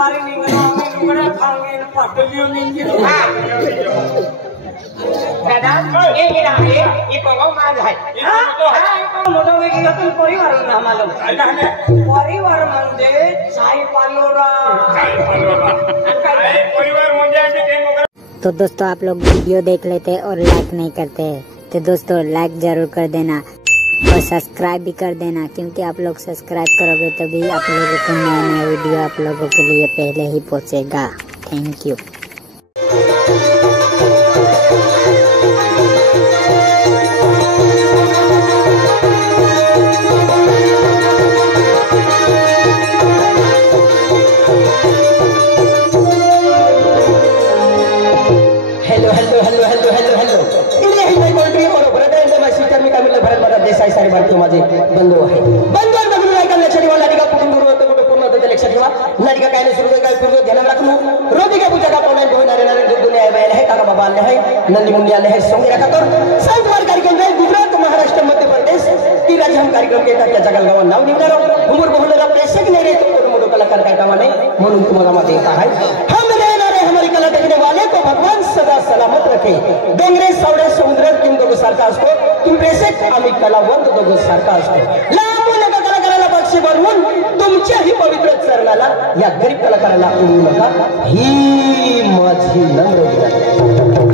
पारी निकलो आम्ही लुगड्या खांगे पाटलियो निंगे दादा ये गिरा है ये पंगो मार है हां मोठो वेगी तुम परिवार ना मालूम परिवार म्हणजे साई पालोरा परिवार म्हणजे आम्ही ते मगर। तो दोस्तों आप लोग वीडियो देख लेते और लाइक नहीं करते तो दोस्तों लाइक जरूर कर देना और सब्सक्राइब भी कर देना, क्योंकि आप लोग सब्सक्राइब करोगे तभी आप लोगों को नया नया वीडियो आप लोगों के लिए पहले ही पहुंचेगा। Thank you. सारी बात माझे बंधू आहे बंधू बघून काय करण्यासाठी मला निघा कुटुंब गुरुत्व कुटुंब पूर्ण होते लक्षात ठेवा नदिका काय नाही सुरू काय पूर्व ध्यान राखू रोजी का पूजा का पौने दो नारे दुनिया में है काका बाबा ने है नंदी मुंडिया ने है सोंगे रखा कर संतवार कार्यक्रम है गुजरात महाराष्ट्र मध्य प्रदेश की राज्य हम कार्यक्रम के त्या जगलगाव नाव निघणार उमर बहुलरा प्रेक्षक ने रे तो मोठो कलाकार काय कामाने म्हणून तुम्हाला मा देता है हम देणारे हमारी कला देखने वाले को भगवान सदा सलामत रखे डोंगरे सावडे समुद्र किम दोघ सारखा असतो तुम प्रेक्षक आम्ही कलावंत दोघ सारखा असतो लांबून नका कलाकाराला पक्षी बनवून तुमच्याही पवित्र चरणाला या गरीब कलाकाराला उडवू नका ही माझी नम्र विनंती।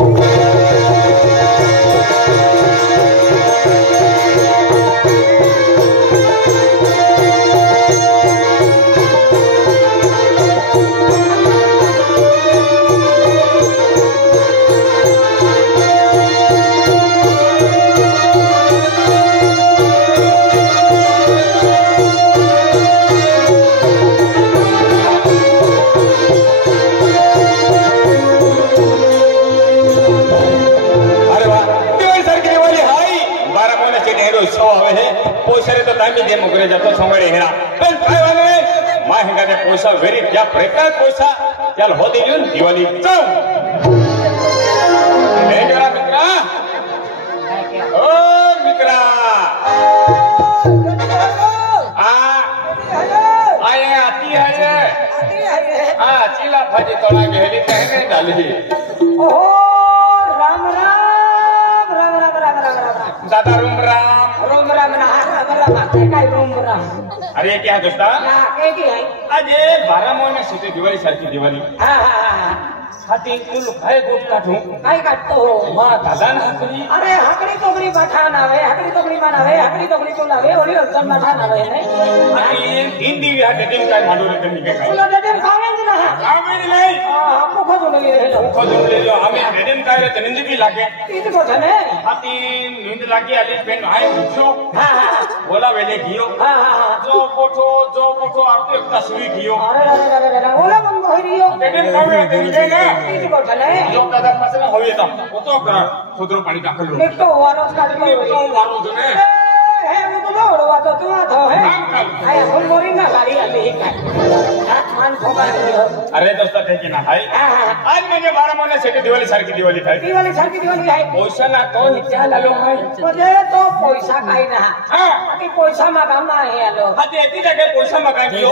मगरे जातो संगळे हेरा पण काय वाले मा हेगा पैसा वेरी क्या प्रकार पैसा चल होती घेऊन दिवाळी चल हे जरा मित्रा ओ मित्रा आए आती है हां चिला भाजी तोड़ा गेली कहने डाली ओहो राम राम राम राम राम राम दादा रोम राम काय रोम राम अरे क्या दोस्ता काय की आहे अरे 12 महिने सुटे दिवाळी सारखी दिवाळी हाती तुल काय गोट काढू काय काढतो मा दादा ना हाकरी अरे हाकडी तोगडी बाठा नावे हाकडी तोगडी मानावे हाकडी तोगडी तू नावे ओली रंजन माठा नावे नाही आणि हिंदी या डेटिंग काय माडू रे तुम्ही काय तुला डेटिंग कावेंज ना कावेंज नाही आपको खोजून गेले खोजून ले आम्ही डेटिंग काय रे तनिंदी भी लागे तीच गोठने हाती नींद लागी आली पेन आहे उठो बोला वेले गियो जो पोठो आपको एक तस्वीर गियो अरे ओला मन होईरियो डेटिंग काय रे तुम्ही ना तीच गोठने जो दादा पासना होई येता तो करा खोदरो पाणी टाकलो निघतो वारोच काढतो तो वारो जो ने हे उतलो ओडवातो तू आतो है आय फुल मोरी ना गाडी आली काय मान ठोका अरे दोस्ता ठीक ना हाय आज म्हणजे 12 महिने सेटी दिवाळी सारखी दिवाळी काय दिवाळी सारखी दिवाळी आहे पैसा ना तो हिच्या लालो हाय म्हणजे तो पैसा काही ना आधी पैसा मागा मा हे आलो हाती येती जागे पैसा मागा दियो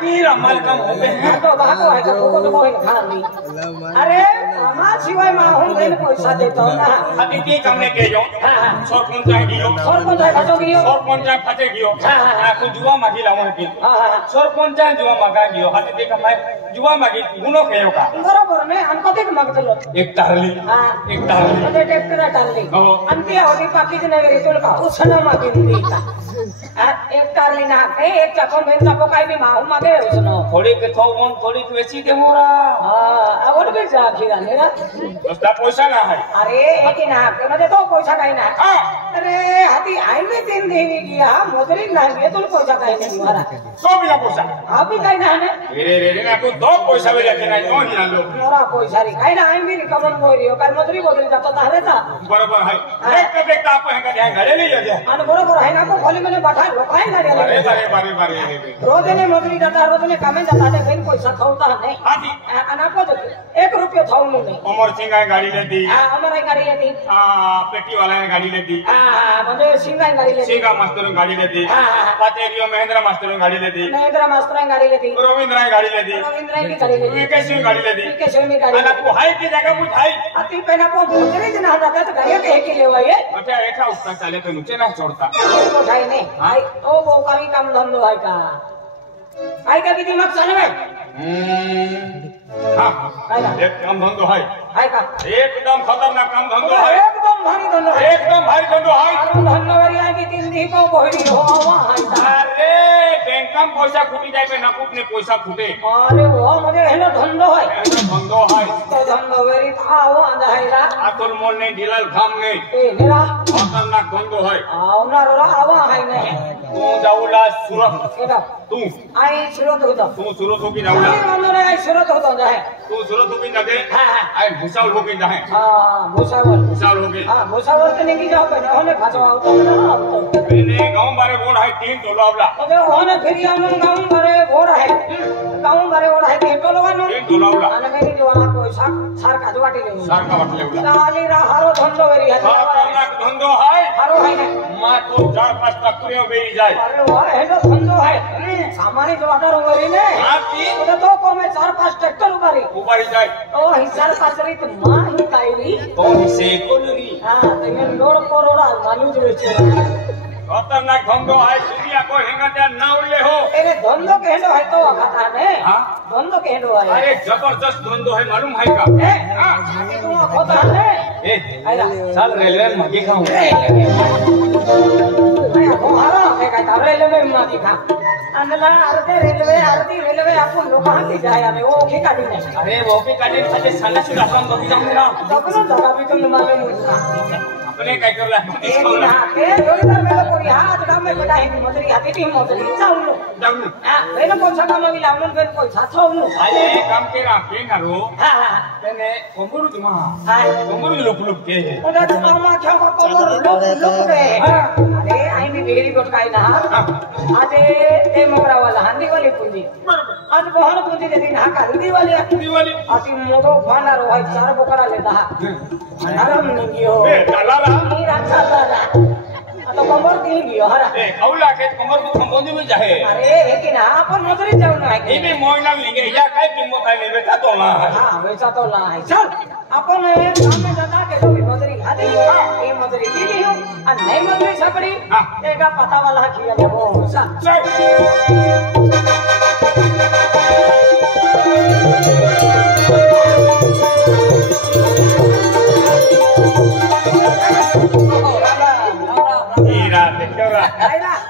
ती रमाल काम होते तो बाको आहे तो को तो कोण खाली अरे आमा शिवाय मा होऊन देन पैसा देतो ना हाती ती कामने केयो सरपंच आहे गियो सरपंच आहे खातो गियो सरपंच आहे फाटे गियो को जुवा मागी लावून की सरपंच आहे जुवा मागा गियो हाती ते कमाय जुवा मागी गुनो केयो का बरोबर ने आणि कधी मागतलो एक टारली म्हणजे ट्रॅक्टर टारली आणि ते होती पाकीच नगरी तुला का उसना मागिन देता एक टारली ना एक चाको मेन चाको काय भी माहू मागे उसनो थोड़ी के थो मन थोड़ी वेची दे मोरा आवड भी जा खिरा नेरा उसका पैसा ना है अरे एक ही ना म्हणजे तो पैसा काही ना अरे हाती आईन में 3 देवी गया मोजरी ना ये तो पैसा काही नाही मारा तो बिना पैसा अभी काही ना ने रे ना को दो पैसा वे लेके नाही तो ही लो मोरा पैसा री काही ना आईन भी कमन मोरियो कारण मोजरी बोलरी जातो तारेचा बरोबर है एक आप है का घरे ले जा आणि बरोबर आहे ना को खोली में बैठा लोकाय ना रे बारे रोजने मोजरी जाता रोजने कामे जाता ते काही पैसा खावता नाही हादी आणि आपण 1 रुपया खाऊ नाही अमर सिंह गाड़ी ले दी अमर गाड़ी ले दी पेटी वाला ने गाड़ी ले दी म्हणजे सिंगा गाड़ी ले दी मास्टर गाड़ी ले दी पातेरियो महेंद्र मास्टर गाड़ी ले दी महेंद्र मास्टर गाड़ी ले दी रविंद्र रविंद्राने गाडी लेदी रवींद्रांनी गाडी लेदी विकेशने गाडी लेदी विकेशने गाडी आणि तू हाय की जागा बुझ हाय अति पेना को मोजरे जना जातात घरे के के लेवाये अच्छा एठा उठता चाले तो नीचे ना छोड़ता कोठाई ने आई ओ वो काही काम धंदो आहे का आई का किती मग चालवे हाँ एक काम धंधो हाय आहे का एकदम खतरनाक काम धंधो हाय एकदम भारी धंदो आहे एकदम भारी धंधो हाय धंदोवारी आहे की तीन दी को बोहरी हो आवा आहे अरे बैंकम पैसा फुटी जाए पे नकुप ने पैसा फुटे अरे वो म्हणजे हेलो धंदो आहे धंधो हाय तो धंदोवारी आवा आहे आतुल मोल ने ढिलाल खाम ने ए नेरा खतरनाक धंधो हाय आवणार आवा आहे ने तू जाऊला सुरत एदा तू आई सुरत होतो तू सुरत होगी जाऊला आम्हाला आई सुरत होतो आहे तू सुरत होगी जागे हां आई भुसावल होगी जाहे हां भुसावल भुसावल होगी हां भुसावल तो नहीं जाओ पे होने फाचवा होतो मैंने गांव बारे बोल है 3 तोलो आवला अबे होने फिर हम गांव बारे बोर आहे गांव बारे बोर आहे ते टोलवानो 3 तोलो आवला आणि मेरी जोरा पैसा सारखा वाटी लेऊ सारखा वाटले आवला चाली रा हारो धंदो वेरी आहे खतरनाक धंधो हाय हारो आहे ना मा तो 4-5 टक्करे बेरी जाए अरे वाह हेलो धंदो आहे सामानी जो वाटर वेरी ने आपकी तो तो को में 4-5 ट्रैक्टर उबारी उबारी जाए ओ हिसार पासरी तो मां ही काईरी कौन से कोलरी हां तो ये लोड करोड़ा मालू जो बेचे खतरनाक धंधो हाय दुनिया को हेंगा त्या नावले हो अरे धंधो के हेलो है तो खाता ने हां धंधो के हेलो है अरे जबरदस्त धंधो है मालूम है का ए हां तू खाता ने ए आइला चल रेलवे में मगे खाऊं आया को हारा मैं कहता रेलवे में मागी खा अंदला अर्धी रेल्वे आपण लोकांनी जाय आम्ही ओ की काढी नाही अरे वो भी काटे खाते साला सुद्धा आपण बघू जाऊ ना दगनो दगा भी तुम मागे मुझा अपने काय करला ए ना के जोरदार मेला पोरी हात काम में बेटा ही मजरी हाती ती मजरी चावलो जाऊ हां वेन कोणचा काम मी लावून वेन कोण छाछवलो अरे काम केला पेंगारो हां हां तेने कोंबरू तुमा हां कोंबरू लुक के ओदा कामा क्या कोमर लोक रे अरे आई मी वेरी गुड काय ना आज ते मोगरा वाला हंदी वाली पूंजी आज बहन पूंजी दे दिन हा का हंदी वाली दिवाली अति मोठो फाना रो भाई 4 बोकडा लेता नरम नहीं हो ए दलाला नहीं राचा दादा आता कमर ती गियो हरा ए औला के कोंबर को खंबोंदी में जाहे अरे हे की ना आपण मजुरी जाऊ ना ए भी मोयला लिंगे या काय किंमत आहे बेटा तो ना हां वैसा तो ला है चल आपण काम में जाता के तो मजुरी आधी ये मजुरी की हो और नहीं मजुरी छपड़ी एका पता वाला किया ले वो चल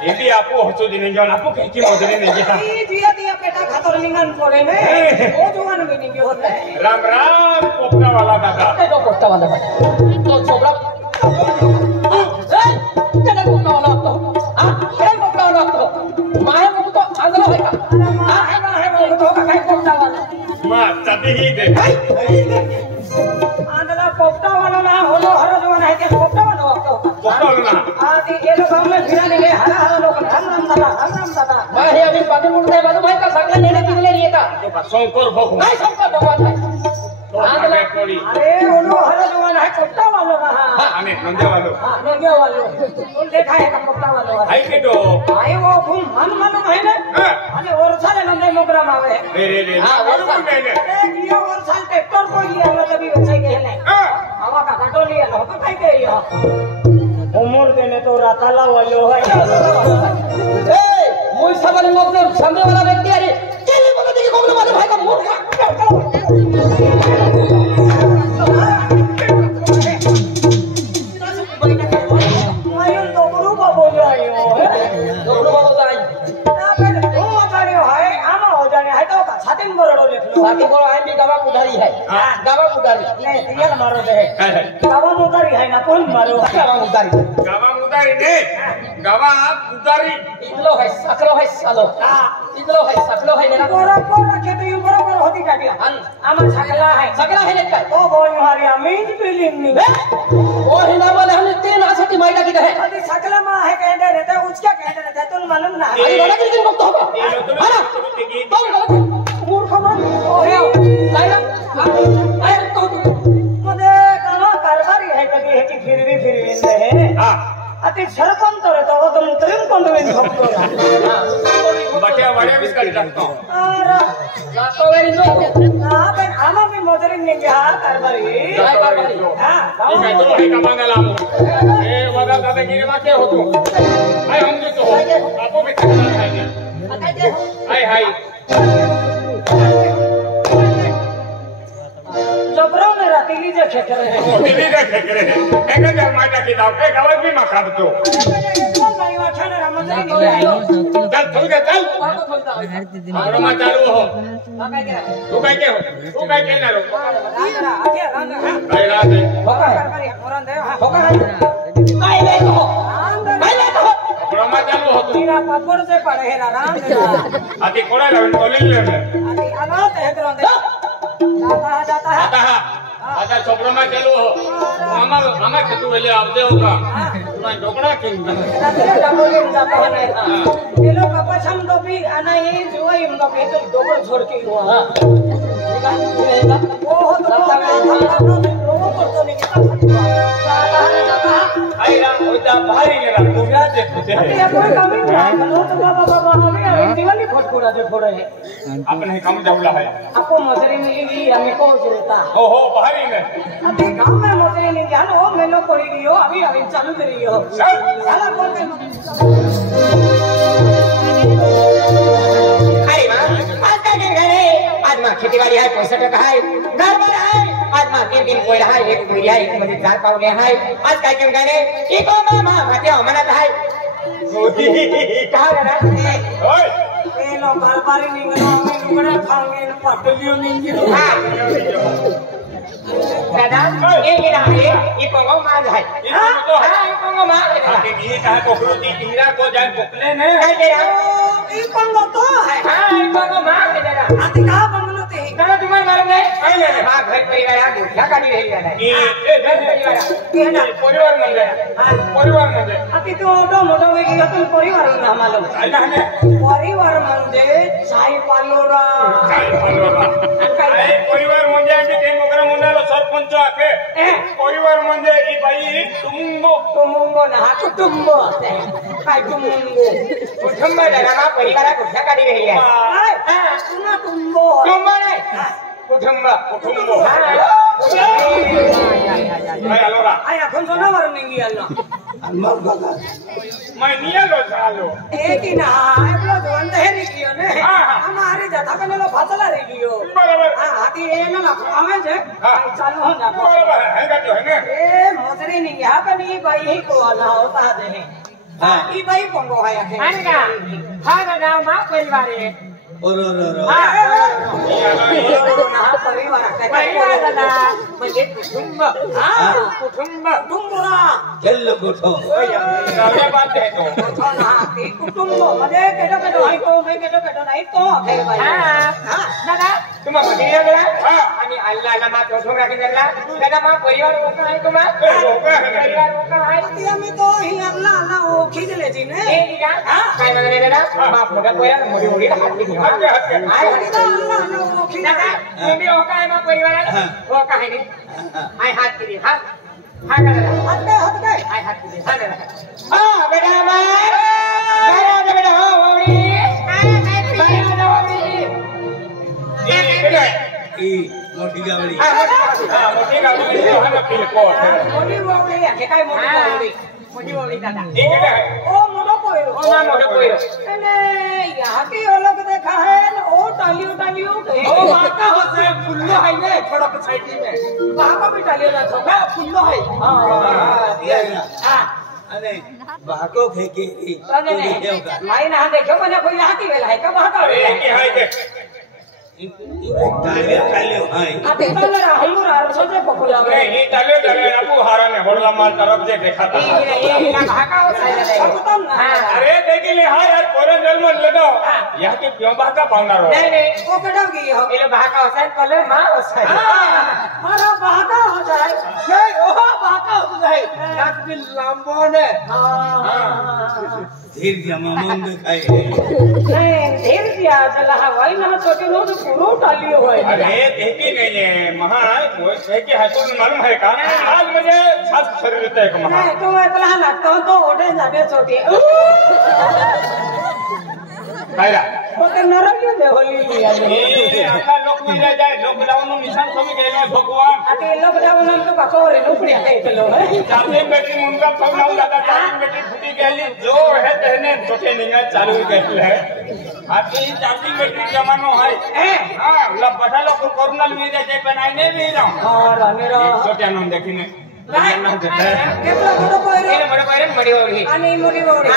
एबी आपो हचो दिने जान आपो की मजरे ने जेता ई जिया दिया पेटा खातर निंगन पड़े ने ओ जवान में नहीं होते राम राम पोपटा वाला दादा ते तो पोपटा वाला तो छोबड़ा ए केना पोपटा वाला तो हां केना पोपटा वाला तो माहे मुको तो आंगलो है का हां है वो तो का पोपटा वाला मां तभी ही दे आंधला पोपटा वाला ना होलो हर जवान है के पोपटा वाला पोपटा वाला आदि ये लोग हम में फिरा नहीं हरा हरा लोग राम दादा माहे अभी बाकी मुड़ते बाजू भाई का सगळे नेने किले लिए का शंकर भगवान नहीं सबका भगवान है आंगले कोड़ी अरे ओलो हर जवान है पोपटा वाला ना आने नंदे वालो हां नंगे वालो तुम देखा है का पोपटा वाला आई के दो आए वो घूम मन है ना अरे और साले नंगे मोगरा मावे रे रे रे हां बोल बोल मैंने अरे ये और साल ट्रैक्टर को लिया ना तभी बच्चे के ले हवा का काटो लिया लो तो काय के यो उमर देने तो राताला वालो है ए मुई सबल लोग सामने वाला व्यक्ति अरे चले बोले देखिए कौन वाले भाई का मायूं तो गुरु का बोल रही हो दोनों बाबू जाई अबे तू बताने है आमा हो जाने है तो का छाती में बरड़ो देख लो बाकी को आई भी गवा उधारी है गवा उधारी नहीं तिया मारो दे है कावा उतारी है ना कौन मारो गवा उधारी गावा उदारी ने गावा उदारी इतलो है सकलो है सालो इतलो है सकलो है नेना बरोबर रखे तो ये बरोबर होती काटिया आमा छकला है सकला है लेका ओ बोल हमारी अमीज बिलिंग नहीं ओ हिना वाले हमने तीन आसती माइटा की है अभी छकला मां है कहते रहते उसका कहते रहते तुम मालूम ना अरे वाला किस दिन वक्त होगा ये लो तो हां तुम गलत मूर्ख मन ओ लाइला आए तो मुझे कहां कारभारी है कभी है कि फिर भी नहीं हां अति सरपंच रहता वो तो मुतरिम कोण में भक्तो बट्या वाड्या बिस्का गाडी लागतो अरे जातो घरी नको हा पण आम्हा मी मोजरी निघा कारभारी हा ठीक आहे तो आहे का मागायला आमो ए वदा दादागिरी वाके होतो हाय हम देतो आपो भी तक्रार आहे हाय हाय जबरो ने रातीली जे खेकरे है दिल्ली का खेकरे एक हजार माटा की दाव एक आवाज भी मा काढतो नाही वाटणार आम्हाला नाही आयो चल थोडी चल और मा चालू हो तू काय के हो तू काय के ना रो काय रात है काय ले तो और मा चालू हो तू मेरा पापड़ से पड़े है राम आती कोडा लावून तोले ले आती अनाथ है द्रोंदे जाता है आता छोकरोमा चालू हो मामा के तू वेले आवदे होगा मैं ढोकड़ा किंग रात्री डबल घेऊन जातो नाही ते लोक पछम टोपी आणि हे जोई उनका पे तो डबल छोड़ के हुआ वो हो तो लोगों को तो नहीं आई राम होता भारी ने राम तू क्या देखते अरे है कोई काम नहीं है तो बाबा हमें दिवाली फटकोड़ा से फोड़े है अपने काम जावला है आपको मजरी मिली हमें को देता ओहो भारी ने अभी गांव में मजरी नहीं जान हो मेलो कोई गई हो अभी चालू कर रही हो साला बोल के अरे माँ आज का दिन घर है आज माँ खेती बाड़ी है 65 है घर पर है आज माँ 3 दिन कोई रहा एक कोई है एक मुझे 4 पाव ले है आज का क्यों करे इको माँ मते मनाता है कहाँ रहा ओए ये लोग बारी नहीं गए बड़ा खाएंगे पटलियों नहीं दादा ये गिरा है ये पंगो मार है हाँ हाँ ये पंगो मार है आके ये कहा कोकरोती हीरा को जान पोकले ने क्या गिरा ये पंगो तो है हाँ ये पंगो मार है दादा आती कहाँ पंगो ते दादा तुम्हारे मालूम है आई ले हाँ घर परिवार यहाँ दूसरा गाड़ी रही जाता है ये घर परिवार ये ना परिवार म्हणजे आती तो ओटो मोटो वेगी तुम परिवार ना मालूम आई ना ने परिवार म्हणजे साई पालोरा काय पालोरा आई परिवार म्हणजे आम्ही ते मोगरा मुंडालो सरपंच आके परिवार म्हणजे ही बाई तुमुंगो तुमुंगो ना कुटुंब काय तुमुंगो कुटुंब दादा परिवार कुठल्या गाडी रही है काय तुना तुंबो कुटुंब नाही कुटुंब कुटुंबो काय आलोरा आय आपण जनावर निघी आलो मैं नियालो चालो एक ही ना एवढं दोन हे निघियो ने हमारी जाता पे लो फासला रहियो बरोबर आती ए ना आवे छे चालू हो ना बरोबर है का जो है ने ए मोजरी नहीं यहाँ पे नहीं भाई ही को आना होता है हाँ ये भाई पंगो है आके अनका हाँ दादा माँ परिवार है परिवार परिवार दादा म्हणजे कुटुंब कुटुंब कुटुंबरा राजा बात है तो कुटुंब म्हणजे केडो केडो आहे को नाही केडो केडो नाही तो आहे भाई दादा तुम्हा मधीला गेला आणि अल्लाहला मा तो छोकरा के गेला दादा मा परिवार ओका आहे तुम्हा परिवार ओका आहे ती आम्ही तो ही अल्लाह अल्लाह ओ खिजले जी ने हे की का काय म्हणे दादा बाप मोठा परिवार मोठी मोठी हात घेऊन हटके हटके अल्लाह अल्लाह ओ खिजले दादा तुम्ही ओका आहे मा परिवारात ओका आहे हाय हात किती हात हा दादा हट गए हाय हात किती हा दादा हा बेटा मार मारा बेटा हो ओडी मारा ओडी मोठी गावडी मोठी गावडी है ना पीले को मोठी बावडी आहे काय मोठी बावडी मोठी ओडी दादा ये क्या है ओ मोठो कोयरो ओ मा मोठा कोयरो अरे यहाँ के वो लोग देखा है ओ टालियो ओ माका होते फुल्लो है ने थोड़ा पछाई में वहाँ का भी टालियो ना तो मैं फुल्लो है हाँ अरे बाको फेंके माई ना देखो मैंने कोई यहाँ की वेला है का वहाँ का अरे वेला की है है के ताले ताले हाय अभी तो मेरा हल्लू रहा सोचे पपुला में नहीं ये डाले डाले अबू हारा ने होरला माल तरफ से देखा था ये ना भाका होता है सब तो ना अरे देखिए ले हाय यार कोरे जलमन लगाओ यहाँ के क्यों बाका पाउंडर हो नहीं नहीं वो कटा गई हो ये भाका होता है कलर मां होता है मारा बाका हो जाए नहीं ओह बाका हो जाए नाक लांबो ने धीर जमा मंग खाए नहीं धीर दिया चला हवाई ना छोटी नो तो पूरा टालियो है अरे देखी नहीं है महा वो है कि है तो मालूम है का आज मुझे छत शरीर तय का महा नहीं तुम इतना लगता हो तो ओटे जाबे छोटी कायरा પોતે નરક્યો દે હોલી એ આખા લોકમાં રહી જાય લોકડાઉનનું નિશાન સમી ગયેલો ભગવાન આ તે લોકડાઉન આમ તો બાકોરે નુકડી ગઈ પેલો હે ચાર્जिंग बैटरी मुनका फोन आउ लगा चार्जिंग बैटरी फूटी गई जो है कहने छोटे निगाह चालू कर है आते ही चार्जिंग बैटरी जमानो है हां ला पता लोग कोरोना में जाए बनाई नहीं भी रहा હા રામેરા छोटे नो देखिने કેટલો મોટો પોયરો એને બડે બડે મડી હોરી આની મોરી ઓરી